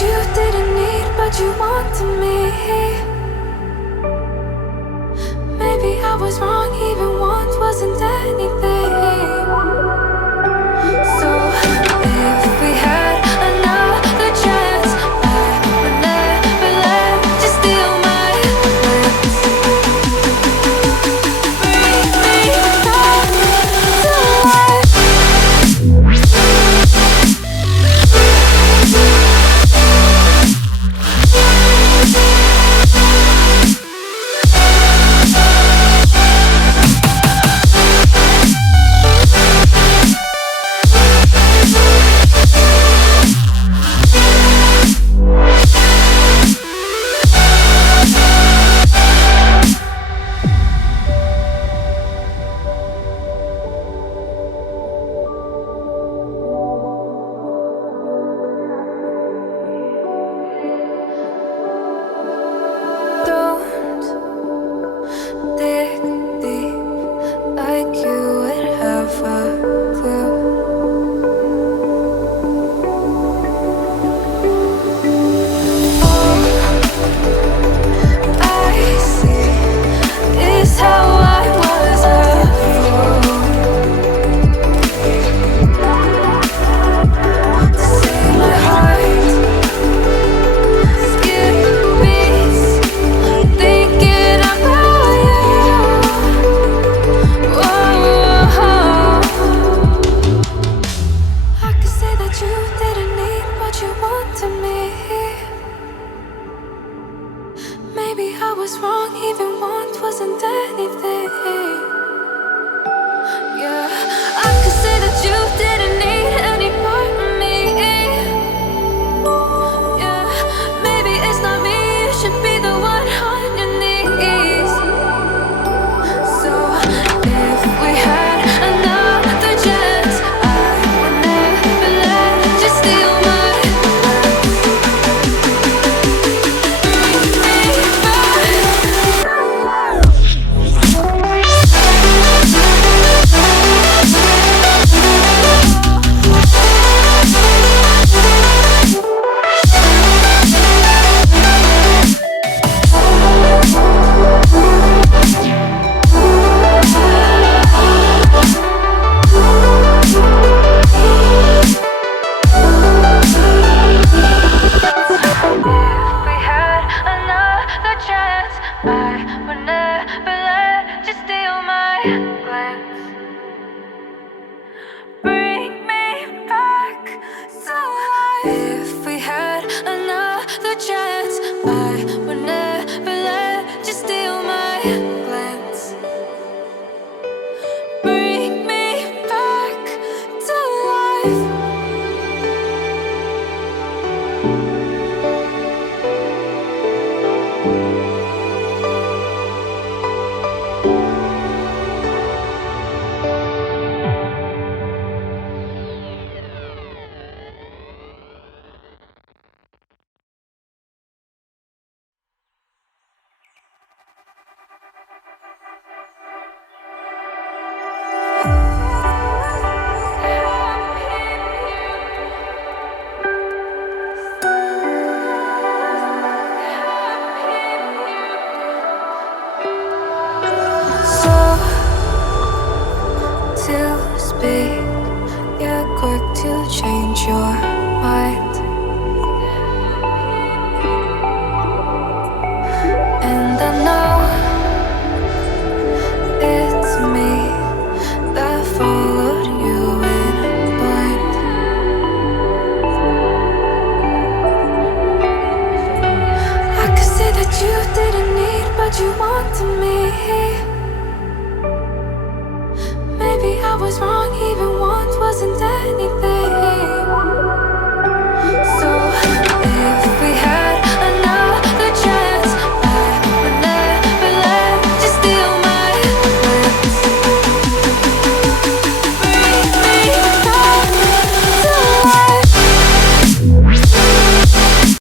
you didn't need, but you wanted me. Maybe I was wrong, even once wasn't anything. So if we had another chance, I would never let you steal my lips. Bring me back to life. Don't dig deep like you would have a clue. All I see is how I was a fool to see my heart skip beats thinking about you. Whoa. I could say that you didn't need, but you wanted me. Maybe I was wrong, even once wasn't anything. Yeah, I could say that you didn't need any part of me. Yeah, maybe it's not me, you should be the one on your knees. So if we had another chance, I would never let you steal my life. Bring me back. If we had another chance, I would never let you steal my glance. Bring me back to life. If we had another chance, I would never let you steal my glance. Bring me back to life. Slow to speak, you're quick to change your mind. And I know it's me that followed you in blind. I could say that you didn't need, but you wanted me.